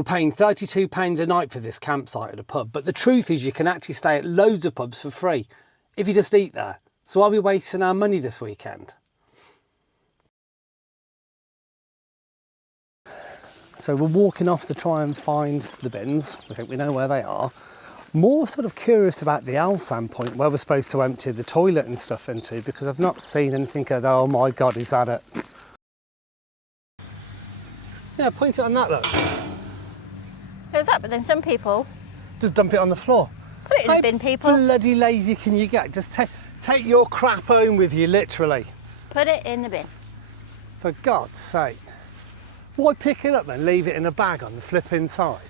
We're paying £32 a night for this campsite at a pub, but the truth is you can actually stay at loads of pubs for free if you just eat there. So are we wasting our money this weekend? So we're walking off to try and find the bins. We think we know where they are. More sort of curious about the Alsan point where we're supposed to empty the toilet and stuff into, because I've not seen anything of, oh my God, is that it? Yeah, point it on that, look. There's that, but then some people just dump it on the floor. Put it in the bin, people. How bloody lazy can you get? Just take your crap home with you, literally. Put it in the bin. For God's sake. Why pick it up then, leave it in a bag on the flipping side?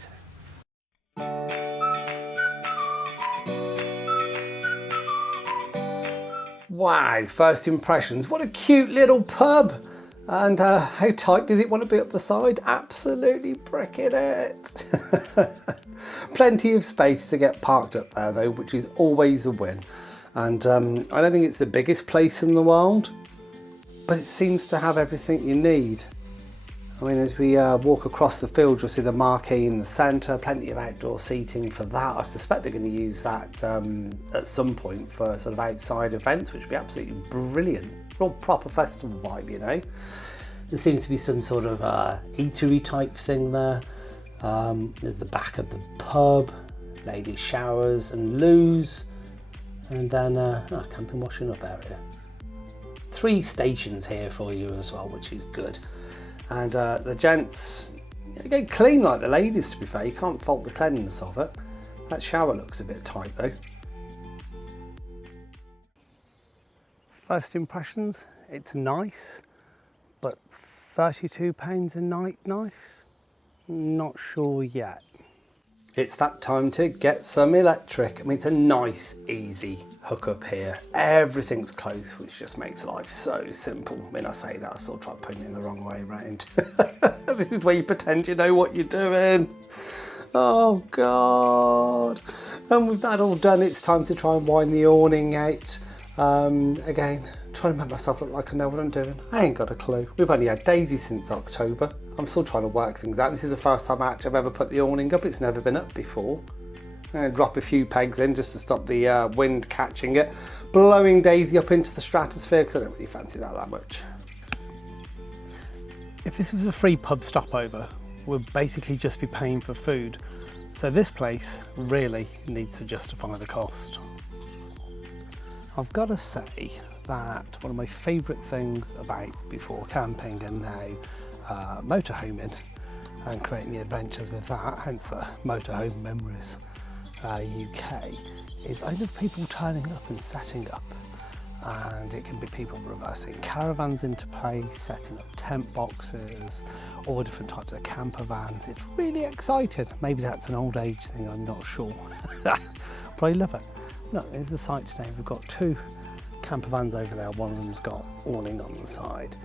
Wow, first impressions. What a cute little pub. And how tight does it want to be up the side? Absolutely bricking it. Plenty of space to get parked up there though, which is always a win. And I don't think it's the biggest place in the world, but it seems to have everything you need. I mean, as we walk across the field, you'll see the marquee in the centre, plenty of outdoor seating for that. I suspect they're going to use that at some point for sort of outside events, which would be absolutely brilliant. Real proper festival vibe, you know. There seems to be some sort of eatery type thing there. There's the back of the pub, ladies' showers and loos, and then camping washing up area. 3 stations here for you as well, which is good. And the gents, again, clean like the ladies, to be fair. You can't fault the cleanliness of it. That shower looks a bit tight though. First impressions, it's nice, but £32 a night nice? Not sure yet. It's that time to get some electric. I mean, it's a nice, easy hookup here. Everything's close, which just makes life so simple. I mean, I say that, I still try putting it in the wrong way round. This is where you pretend you know what you're doing. Oh, God. And with that all done, it's time to try and wind the awning out. Again, trying to make myself look like I know what I'm doing. I ain't got a clue. We've only had Daisy since October. I'm still trying to work things out. This is the first time I've ever put the awning up. It's never been up before. I'm going to drop a few pegs in just to stop the wind catching it. Blowing Daisy up into the stratosphere because I don't really fancy that much. If this was a free pub stopover, we'd basically just be paying for food. So this place really needs to justify the cost. I've got to say that one of my favourite things about before camping and now motorhoming and creating the adventures with that, hence the Motorhome Memories UK, is I love people turning up and setting up. And it can be people reversing caravans into place, setting up tent boxes, all different types of camper vans. It's really exciting. Maybe that's an old age thing, I'm not sure. But I love it. Look, here's the site today. We've got 2 camper vans over there. One of them's got awning on the side.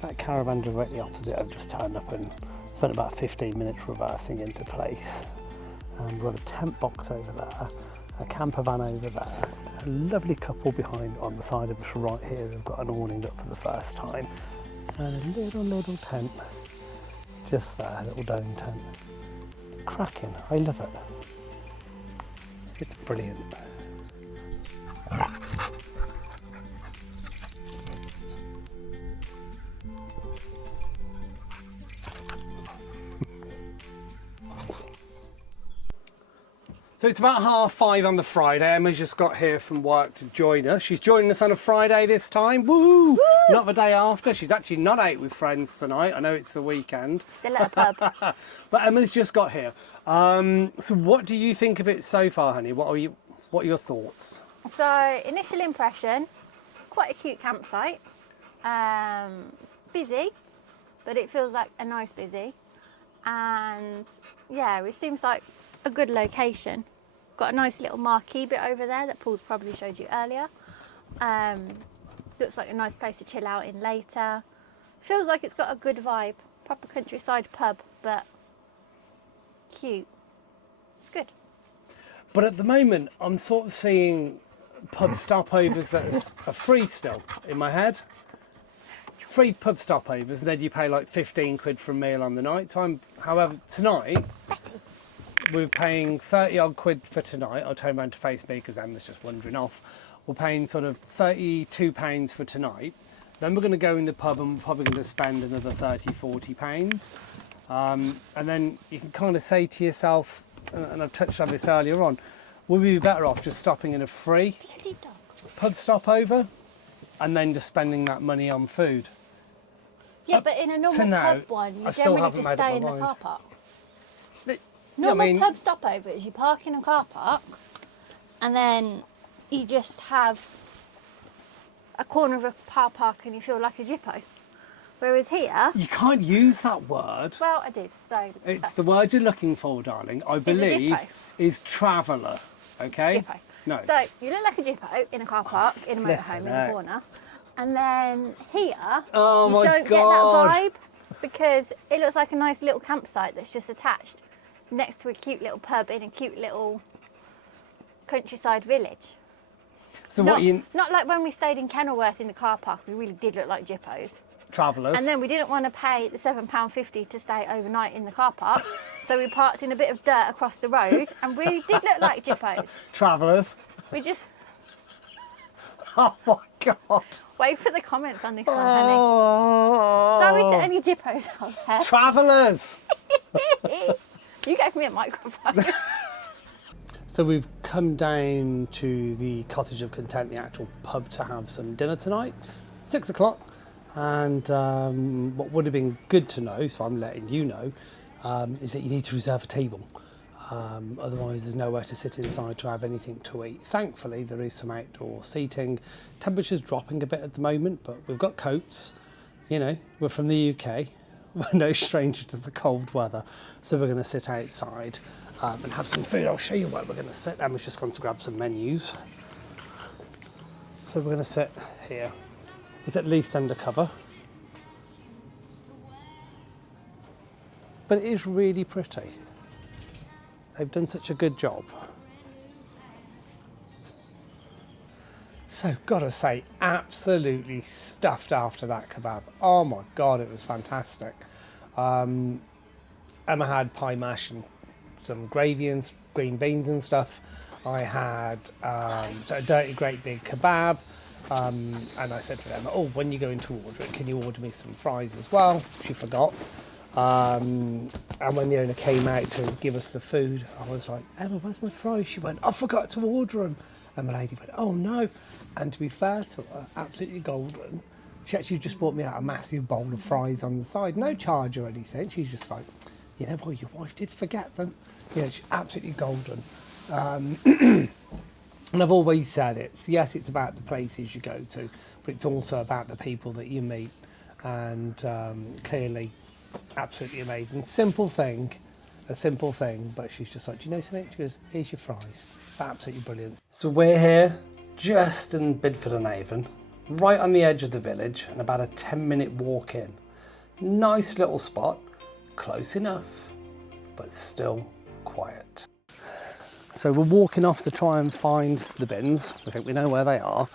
That caravan directly opposite I've just turned up and spent about 15 minutes reversing into place. And we've got a tent box over there, a camper van over there, a lovely couple behind on the side of us right here who've got an awning up for the first time, and a little tent just there, a little dome tent. Cracking, I love it. It's brilliant. So it's about 5:30 on the Friday. Emma's just got here from work to join us. She's joining us on a Friday this time. Woo! Not the day after. She's actually not out with friends tonight. I know it's the weekend. Still at a pub. But Emma's just got here. So what do you think of it so far, honey? What are your thoughts? So, initial impression, quite a cute campsite. Busy, but it feels like a nice busy. And yeah, it seems like a good location. Got a nice little marquee bit over there that Paul's probably showed you earlier. Looks like a nice place to chill out in later. Feels like it's got a good vibe. Proper countryside pub, but cute. It's good. But at the moment, I'm sort of seeing pub stopovers that are free still in my head. free pub stopovers, and then you pay like 15 quid for a meal on the night. However, tonight, we're paying 30 odd quid for tonight. I'll turn around to face me because Emma's just wandering off. We're paying sort of £32 for tonight. Then we're going to go in the pub and we're probably going to spend another £30–40. And then you can kind of say to yourself, and I've touched on this earlier on, would we be better off just stopping in a free pub stopover and then just spending that money on food? Yeah, but in a normal pub one, you generally just stay in the car park. Normal pub stopover is you park in a car park and then you just have a corner of a car park and you feel like a jippo. Whereas here... You can't use that word. Well, I did, so... It's the word you're looking for, darling, I believe, is traveller, okay? Jippo. No. So, you look like a jippo in a car park, in a motorhome, in a corner. And then here, you don't get that vibe because it looks like a nice little campsite that's just attached next to a cute little pub in a cute little countryside village. So not like when we stayed in Kenilworth in the car park, we really did look like jippos. Travellers. And then we didn't want to pay the £7.50 to stay overnight in the car park, so we parked in a bit of dirt across the road, and we did look like jippos. Travellers. We just... Oh my God. Wait for the comments on this one, honey. Sorry to any jippos out there. Travellers. You gave me a microphone. So we've come down to the Cottage of Content, the actual pub, to have some dinner tonight. 6 o'clock. And what would have been good to know, so I'm letting you know, is that you need to reserve a table. Otherwise there's nowhere to sit inside to have anything to eat. Thankfully there is some outdoor seating. Temperature's dropping a bit at the moment, but we've got coats. You know, we're from the UK. We're no stranger to the cold weather. So we're going to sit outside and have some food. I'll show you where we're going to sit. Emma's just gone to grab some menus. So we're going to sit here. It's at least undercover. But it is really pretty. They've done such a good job. So, gotta say, absolutely stuffed after that kebab. Oh my God, it was fantastic. Emma had pie mash and some gravy and green beans and stuff. I had a dirty great big kebab. And I said to Emma, oh, when you go in to order it, can you order me some fries as well? She forgot. And when the owner came out to give us the food, I was like, Emma, where's my fries? She went, I forgot to order them. And my lady went, oh no. And to be fair to her, absolutely golden. She actually just bought me out a massive bowl of fries on the side, no charge or anything. She's just like, you know what, your wife did forget them. Yeah, she's absolutely golden. And I've always said it's about the places you go to, but it's also about the people that you meet. And clearly, absolutely amazing. A simple thing, but she's just like, do you know something? She goes, here's your fries. Absolutely brilliant. So we're here just in Bidford-on-Avon, right on the edge of the village, and about a 10-minute walk in. Nice little spot, close enough, but still quiet. So we're walking off to try and find the bins. I think we know where they are.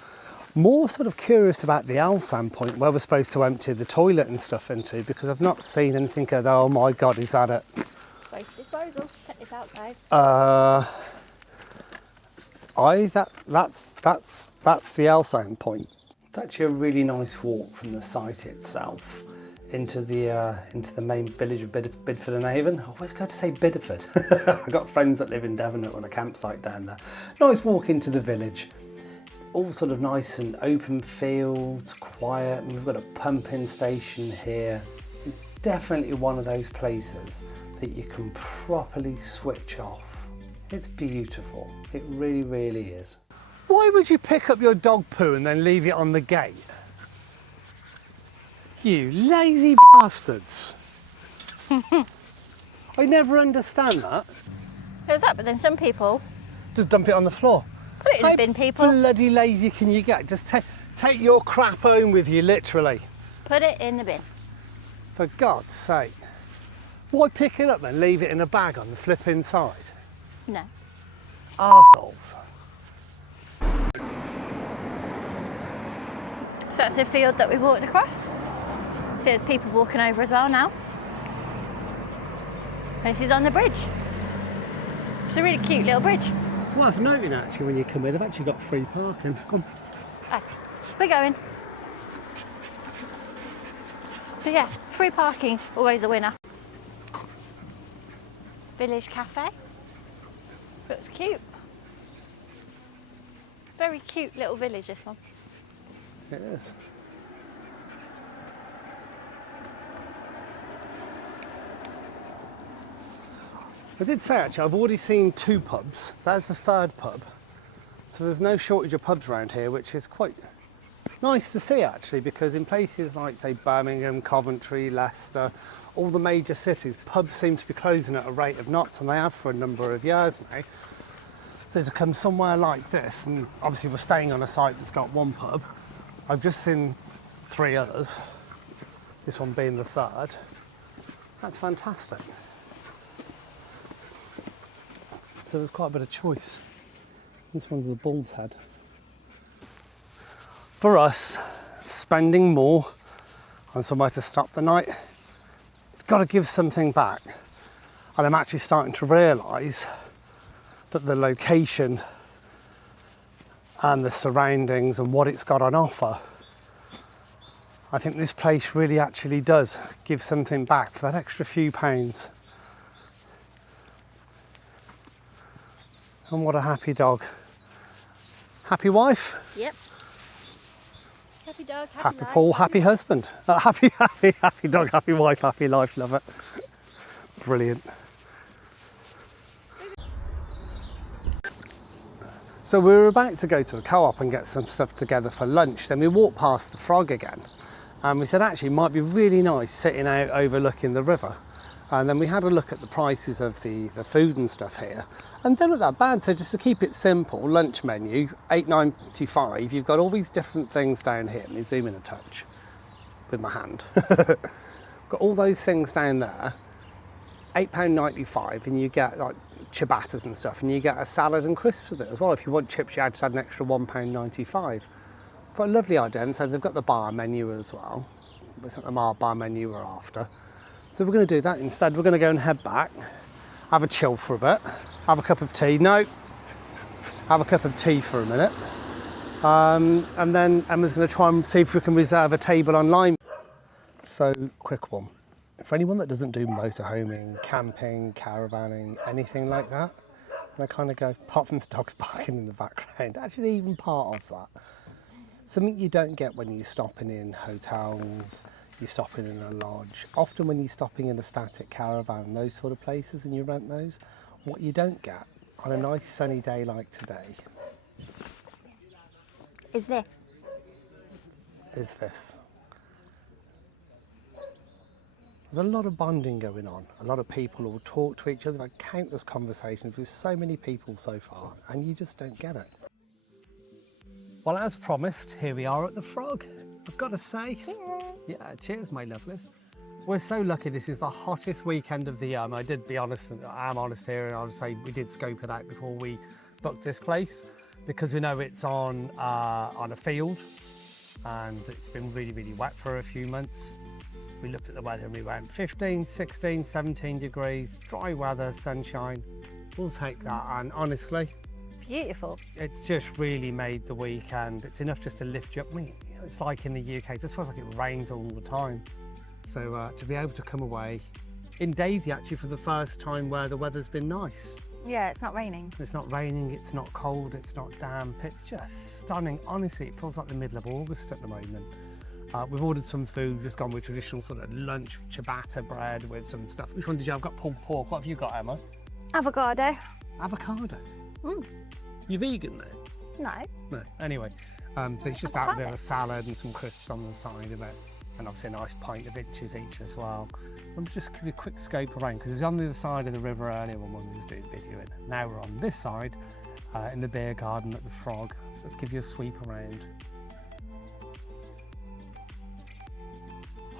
More sort of curious about the Alsan point, where we're supposed to empty the toilet and stuff into, because I've not seen anything of, oh my God, is that it? Waste disposal. Check this out, guys. That's the Alsan point. It's actually a really nice walk from the site itself into the main village of Bidford-on-Avon. I always go to say Bideford. I've got friends that live in Devon that run a campsite down there. Nice walk into the village. All sort of nice and open fields, quiet, and we've got a pumping station here. It's definitely one of those places that you can properly switch off. It's beautiful. It really, really is. Why would you pick up your dog poo and then leave it on the gate? You lazy bastards. I never understand that. Who's that? But then some people just dump it on the floor. Put it in the bin, people. How bloody lazy can you get? Just take your crap home with you, literally. Put it in the bin. For God's sake. Why pick it up and leave it in a bag on the flipping side? No. Arseholes. So that's the field that we walked across. there's people walking over as well now. This is on the bridge. It's a really cute little bridge. Worth noting actually when you come here, they've actually got free parking. Come on. Oh, we're going. But yeah, free parking, always a winner. Village cafe. Looks cute. Very cute little village, this one. It is. I did say actually, I've already seen 2 pubs. That's the 3rd pub. So there's no shortage of pubs around here, which is quite nice to see actually, because in places like say Birmingham, Coventry, Leicester, all the major cities, pubs seem to be closing at a rate of knots, and they have for a number of years now. So to come somewhere like this, and obviously we're staying on a site that's got 1 pub, I've just seen 3 others, this one being the 3rd. That's fantastic. So there's quite a bit of choice. This one's the Bull's Head. For us, spending more on somewhere to stop the night, it's got to give something back. And I'm actually starting to realise that the location and the surroundings and what it's got on offer, I think this place really actually does give something back for that extra few pounds. And what a happy dog. Happy wife? Yep. Happy dog, happy life. Paul, happy husband. Happy dog, happy wife, happy life, love it. Brilliant. So we were about to go to the co-op and get some stuff together for lunch. Then we walked past the Frog again. And we said, actually, it might be really nice sitting out overlooking the river. And then we had a look at the prices of the food and stuff here. And they look that bad. So just to keep it simple, lunch menu, £8.95. You've got all these different things down here. Let me zoom in a touch with my hand. Got all those things down there. £8.95, and you get like ciabattas and stuff, and you get a salad and crisps with it as well. If you want chips, you had to add an extra £1.95. Got a lovely idea. And so they've got the bar menu as well. It's not the bar menu we're after. So we're going to do that instead. We're going to go and head back, have a chill for a bit, have a cup of tea. No, have a cup of tea for a minute. And then Emma's going to try and see if we can reserve a table online. So, quick one. For anyone that doesn't do motorhoming, camping, caravanning, anything like that, they kind of go, apart from the dogs barking in the background, actually even part of that. Something you don't get when you're stopping in hotels, you're stopping in a lodge. Often when you're stopping in a static caravan, those sort of places, and you rent those, what you don't get on a nice sunny day like today is this. There's a lot of bonding going on. A lot of people will talk to each other. I've had countless conversations with so many people so far, and you just don't get it. Well, as promised, here we are at the Frog. I've got to say, cheers. Yeah, cheers, my lovelies. We're so lucky. This is the hottest weekend of the year. I did be honest, and I am honest here, and I'll say we did scope it out before we booked this place, because we know it's on a field, and it's been really, really wet for a few months. We looked at the weather and we went 15, 16, 17 degrees, dry weather, sunshine. We'll take that, and honestly, beautiful. It's just really made the weekend. It's enough just to lift you up. I mean, it's like in the UK, it just feels like it rains all the time. So to be able to come away in Daisy actually for the first time where the weather's been nice. Yeah, it's not raining. It's not raining, it's not cold, it's not damp. It's just stunning. Honestly, it feels like the middle of August at the moment. We've ordered some food, just gone with traditional sort of lunch, ciabatta bread with some stuff. Which one did you have? I've got pulled pork. What have you got, Emma? Avocado. Avocado? Mm. You vegan though? No. No. Anyway, so it's just out a bit of a salad and some crisps on the side of it, and obviously a nice pint of inches each as well. I'm just give you a quick scope around, because it was on the other side of the river earlier when we was doing videoing. Now we're on this side in the beer garden at the Frog. So let's give you a sweep around.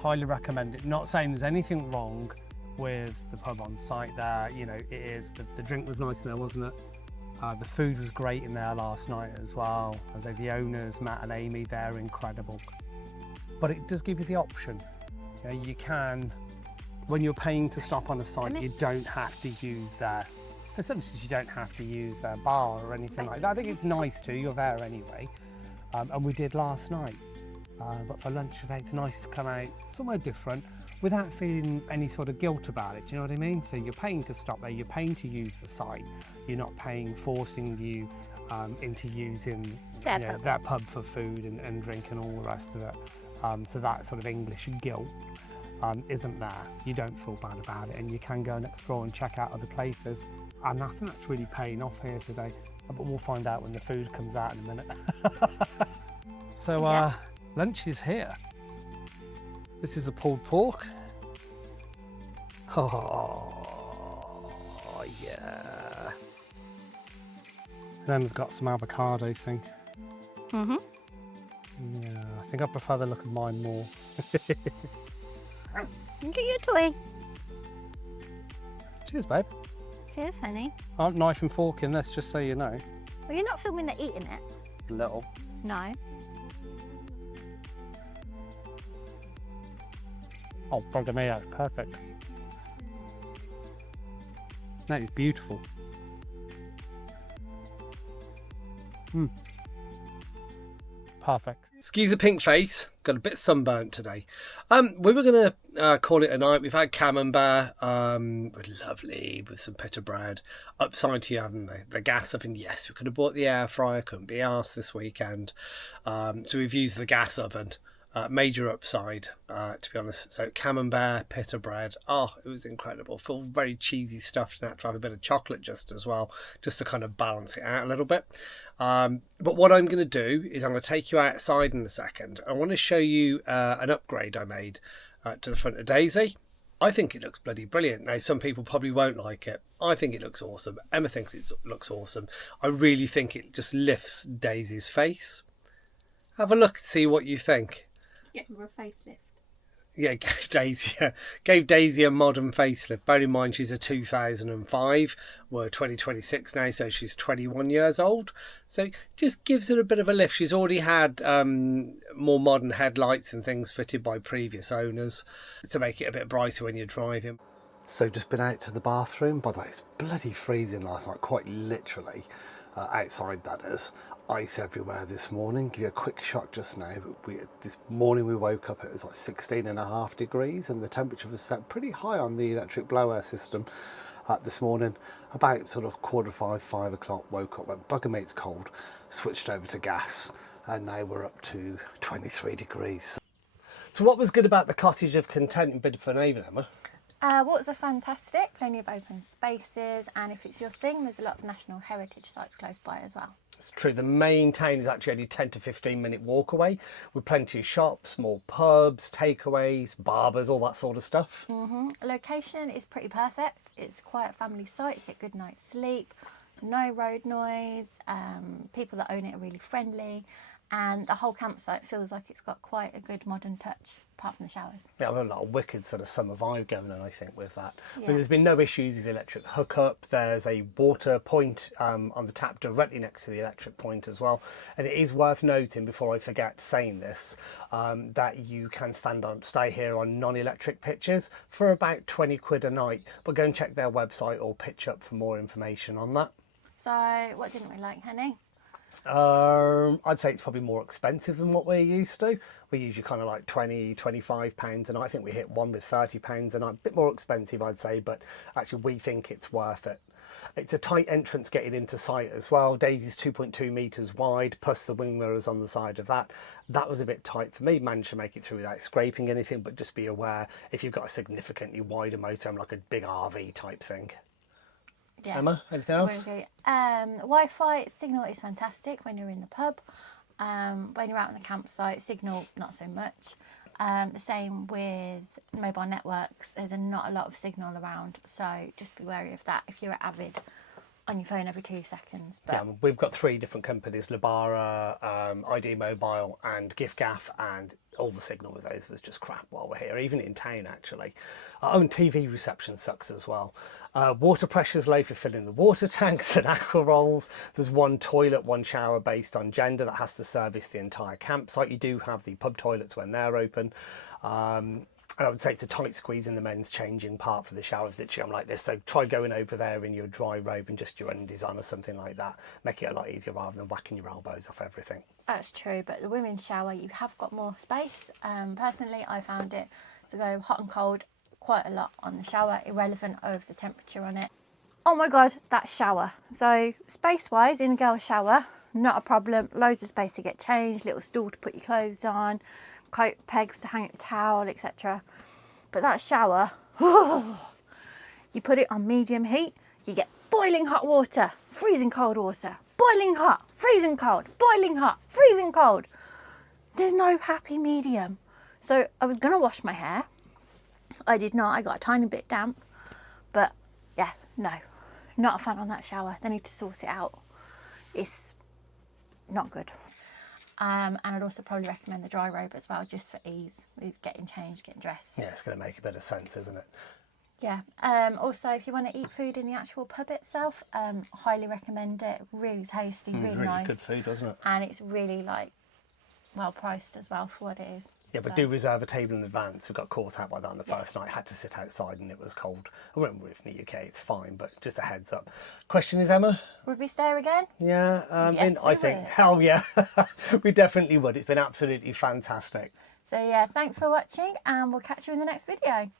Highly recommend it. Not saying there's anything wrong with the pub on site there. You know, it is. The drink was nice there, wasn't it? The food was great in there last night as well. As the owners, Matt and Amy, they're incredible. But it does give you the option You can, when you're paying to stop on a site, you don't have to use their, essentially you don't have to use their bar or anything like that. I think it's nice to, you're there anyway. And we did last night. But for lunch today, it's nice to come out somewhere different without feeling any sort of guilt about it. Do you know what I mean? So you're paying to stop there, you're paying to use the site. You're not paying, forcing you into using that pub for food and drink and all the rest of it. So that sort of English guilt isn't there. You don't feel bad about it, and you can go and explore and check out other places. And I think that's really paying off here today. But we'll find out when the food comes out in a minute. So lunch is here. This is a pulled pork. Oh yeah. And then it's got some avocado thing. Yeah, I think I prefer the look of mine more. Get your toy. Cheers, babe. Cheers, honey. Aren't knife and fork in this, just so you know. Well, you're not filming the eating it. Little. No. Oh, bugger me out. Perfect. That is beautiful. Perfect. Excuse the pink face. Got a bit sunburnt today. We were going to call it a night. We've had camembert, lovely, with some pita bread. Upside to you having the gas oven. Yes, we could have bought the air fryer. Couldn't be arsed this weekend. So we've used the gas oven. Major upside, to be honest. So camembert, pita bread. Oh, it was incredible. Full very cheesy stuff. And had to have a bit of chocolate just as well, just to kind of balance it out a little bit. But what I'm going to do is I'm going to take you outside in a second. I want to show you an upgrade I made to the front of Daisy. I think it looks bloody brilliant. Now, some people probably won't like it. I think it looks awesome. Emma thinks it looks awesome. I really think it just lifts Daisy's face. Have a look and see what you think. Give her a facelift. Yeah, gave Daisy a modern facelift. Bear in mind she's a 2005. We're 2026 now, so she's 21 years old. So just gives her a bit of a lift. She's already had more modern headlights and things fitted by previous owners to make it a bit brighter when you're driving. So just been out to the bathroom. By the way, it's bloody freezing last night, quite literally. Outside, that is. Ice everywhere this morning. Give you a quick shot just now. This morning we woke up, it was like 16.5 degrees, and the temperature was set pretty high on the electric blower system this morning. About sort of 4:45, 5 o'clock, woke up, went bugger me, it's cold, switched over to gas, and now we're up to 23 degrees. So what was good about the Cottage of Content in Bideford Avon, Emma? What's a fantastic, plenty of open spaces, and if it's your thing, there's a lot of national heritage sites close by as well. It's true, the main town is actually only 10 to 15 minute walk away, with plenty of shops, more pubs, takeaways, barbers, all that sort of stuff. Location is pretty perfect. It's a quiet family site, you get good night's sleep, no road noise, people that own it are really friendly, and the whole campsite feels like it's got quite a good modern touch, apart from the showers. Yeah, I've got a lot of wicked sort of summer vibe going on, I think, with that. Yeah. I mean, there's been no issues with the electric hookup. There's a water point on the tap directly next to the electric point as well. And it is worth noting, before I forget saying this, that you can stay here on non-electric pitches for about 20 quid a night. But go and check their website or pitch up for more information on that. So what didn't we like, honey? I'd say it's probably more expensive than what we're used to. We usually kind of like £20-25 a night. I think we hit one with £30 a night. A bit more expensive, I'd say, but actually we think it's worth it. It's a tight entrance getting into site as well. Daisy's 2.2 metres wide, plus the wing mirrors on the side of that. That was a bit tight for me. Managed to make it through without scraping anything, but just be aware if you've got a significantly wider motorhome, like a big RV type thing. Yeah. Emma, anything else? Wi-Fi signal is fantastic when you're in the pub. When you're out on the campsite, signal not so much. The same with mobile networks. There's not a lot of signal around, so just be wary of that if you're at Avid on your phone every 2 seconds. But yeah, we've got 3 different companies: Labara, ID Mobile, and GiftGaff, and all the signal with those was just crap while we're here, even in town actually. Our own TV reception sucks as well. Water pressure's low for filling the water tanks and aqua rolls. There's 1 toilet, 1 shower based on gender that has to service the entire campsite. You do have the pub toilets when they're open. And I would say it's a tight squeeze in the men's changing part for the showers. Literally, I'm like this. So try going over there in your dry robe and just your undies or something like that. Make it a lot easier rather than whacking your elbows off everything. That's true, but the women's shower, you have got more space. Personally, I found it to go hot and cold quite a lot on the shower, irrelevant of the temperature on it. Oh my God, that shower. So space-wise, in a girl's shower, not a problem. Loads of space to get changed, little stool to put your clothes on, coat pegs to hang the towel, etc. But that shower, you put it on medium heat, you get boiling hot water, freezing cold water, boiling hot, freezing cold, boiling hot, freezing cold. There's no happy medium. So I was gonna wash my hair. I did not. I got a tiny bit damp, but yeah, no, not a fan on that shower. They need to sort it out. It's not good. And I'd also probably recommend the dry robe as well, just for ease with getting changed, getting dressed. Yeah, it's going to make a bit of sense, isn't it? Yeah. Also, if you want to eat food in the actual pub itself, highly recommend it. Really tasty, really nice. Good food, doesn't it? And it's really well priced as well for what it is. Yeah, but do reserve a table in advance. We got caught out by that on the first night. Had to sit outside and it was cold. I went with the UK, it's fine, but just a heads up. Question is, Emma? Would we stay again? Yeah, yes, I think, hell yeah, we definitely would. It's been absolutely fantastic. So yeah, thanks for watching and we'll catch you in the next video.